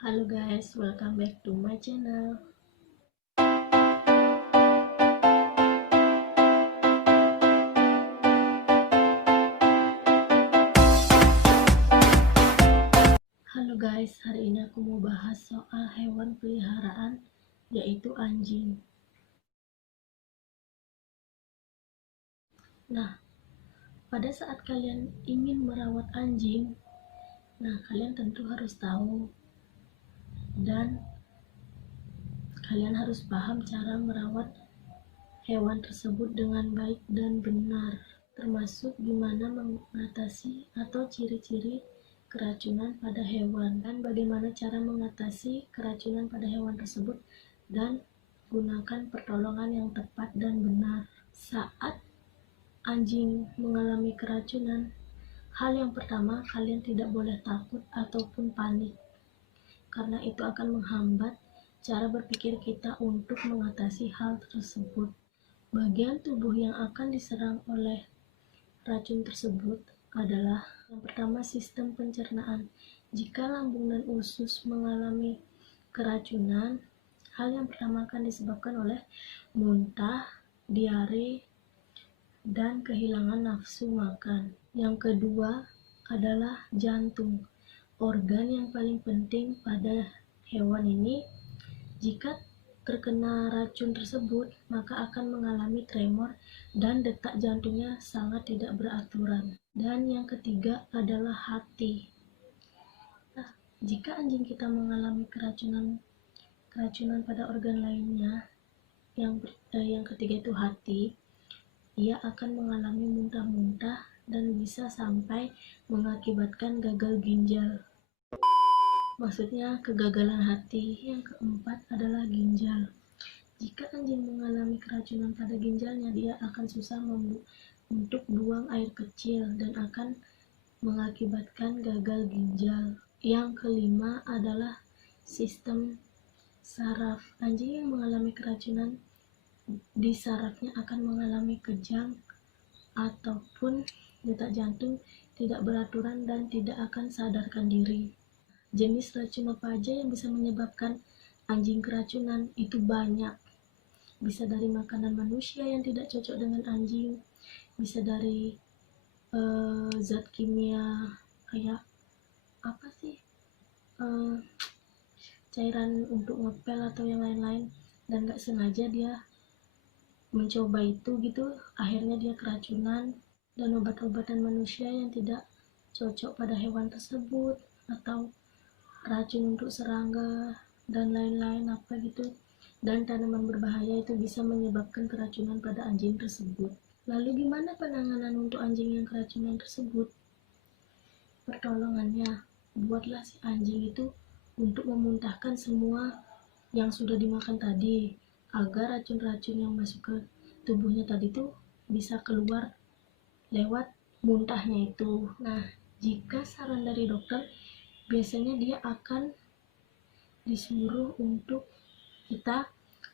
Halo guys, welcome back to my channel. Halo guys, hari ini aku mau bahas soal hewan peliharaan, yaitu anjing. Nah, pada saat kalian ingin merawat anjing, kalian tentu harus tahu dan kalian harus paham cara merawat hewan tersebut dengan baik dan benar, termasuk gimana mengatasi atau ciri-ciri keracunan pada hewan dan bagaimana cara mengatasi keracunan pada hewan tersebut dan gunakan pertolongan yang tepat dan benar. Saat anjing mengalami keracunan, hal yang pertama, kalian tidak boleh takut ataupun panik, karena itu akan menghambat cara berpikir kita untuk mengatasi hal tersebut. Bagian tubuh yang akan diserang oleh racun tersebut adalah yang pertama, sistem pencernaan. Jika lambung dan usus mengalami keracunan, hal yang pertama akan disebabkan oleh muntah, diare, dan kehilangan nafsu makan. Yang kedua adalah jantung, organ yang paling penting pada hewan ini. Jika terkena racun tersebut, maka akan mengalami tremor dan detak jantungnya sangat tidak beraturan. Dan yang ketiga adalah hati. Jika anjing kita mengalami keracunan pada organ lainnya, yang ketiga itu hati, ia akan mengalami muntah-muntah dan bisa sampai mengakibatkan gagal ginjal. Maksudnya kegagalan hati. Yang keempat adalah ginjal. Jika anjing mengalami keracunan pada ginjalnya, dia akan susah untuk buang air kecil dan akan mengakibatkan gagal ginjal. Yang kelima adalah sistem saraf. Anjing yang mengalami keracunan di sarafnya akan mengalami kejang ataupun detak jantung tidak beraturan dan tidak akan sadarkan diri. Jenis racun apa aja yang bisa menyebabkan anjing keracunan? Itu banyak. Bisa dari makanan manusia yang tidak cocok dengan anjing, bisa dari zat kimia kayak apa sih, cairan untuk ngepel atau yang lain-lain, dan gak sengaja dia mencoba itu gitu, akhirnya dia keracunan. Dan obat-obatan manusia yang tidak cocok pada hewan tersebut, atau racun untuk serangga dan lain-lain apa gitu, dan tanaman berbahaya itu bisa menyebabkan keracunan pada anjing tersebut. Lalu gimana penanganan untuk anjing yang keracunan tersebut? Pertolongannya, buatlah si anjing itu untuk memuntahkan semua yang sudah dimakan tadi, agar racun-racun yang masuk ke tubuhnya tadi itu bisa keluar lewat muntahnya itu. Nah, jika saran dari dokter, biasanya dia akan disuruh untuk kita,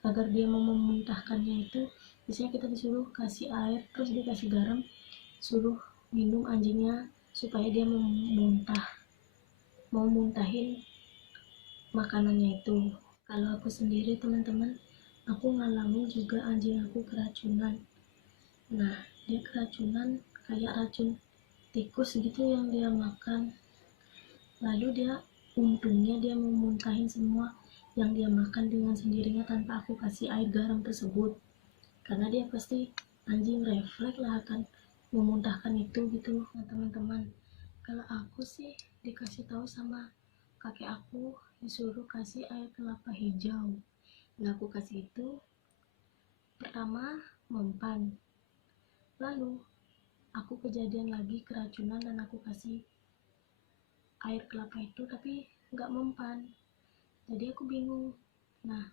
agar dia mau memuntahkannya itu, biasanya kita disuruh kasih air, terus dikasih garam, suruh minum anjingnya supaya dia mau muntahin makanannya itu. Kalau aku sendiri teman-teman, aku ngalamin juga anjing aku keracunan. Nah, dia keracunan kayak racun tikus gitu yang dia makan. Lalu untungnya dia memuntahin semua yang dia makan dengan sendirinya tanpa aku kasih air garam tersebut, karena dia pasti anjing refleks lah akan memuntahkan itu gitu. Nah teman-teman, kalau aku sih dikasih tahu sama kakek aku, disuruh kasih air kelapa hijau. Nah aku kasih itu pertama mempan, lalu aku kejadian lagi keracunan dan aku kasih air kelapa itu tapi nggak mempan, jadi aku bingung. Nah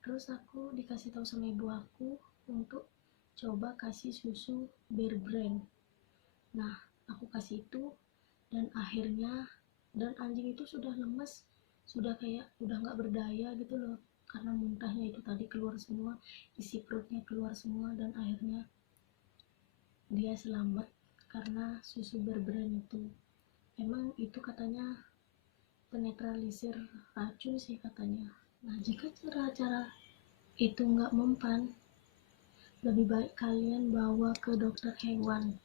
terus aku dikasih tahu sama ibu aku untuk coba kasih susu Bear Brand. Nah aku kasih itu, dan akhirnya anjing itu sudah lemes, sudah kayak udah nggak berdaya gitu loh, karena muntahnya itu tadi keluar semua, isi perutnya keluar semua, dan akhirnya dia selamat karena susu Bear Brand itu. Emang itu katanya penetralisir racun sih katanya. Nah, jika cara-cara itu nggak mempan, lebih baik kalian bawa ke dokter hewan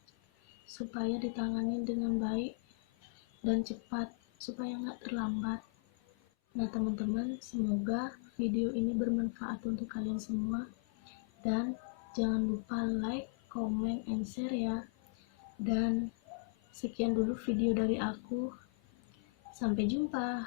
supaya ditangani dengan baik dan cepat, supaya nggak terlambat. Nah teman-teman, semoga video ini bermanfaat untuk kalian semua, dan jangan lupa like, comment, and share ya. Dan sekian dulu video dari aku, sampai jumpa.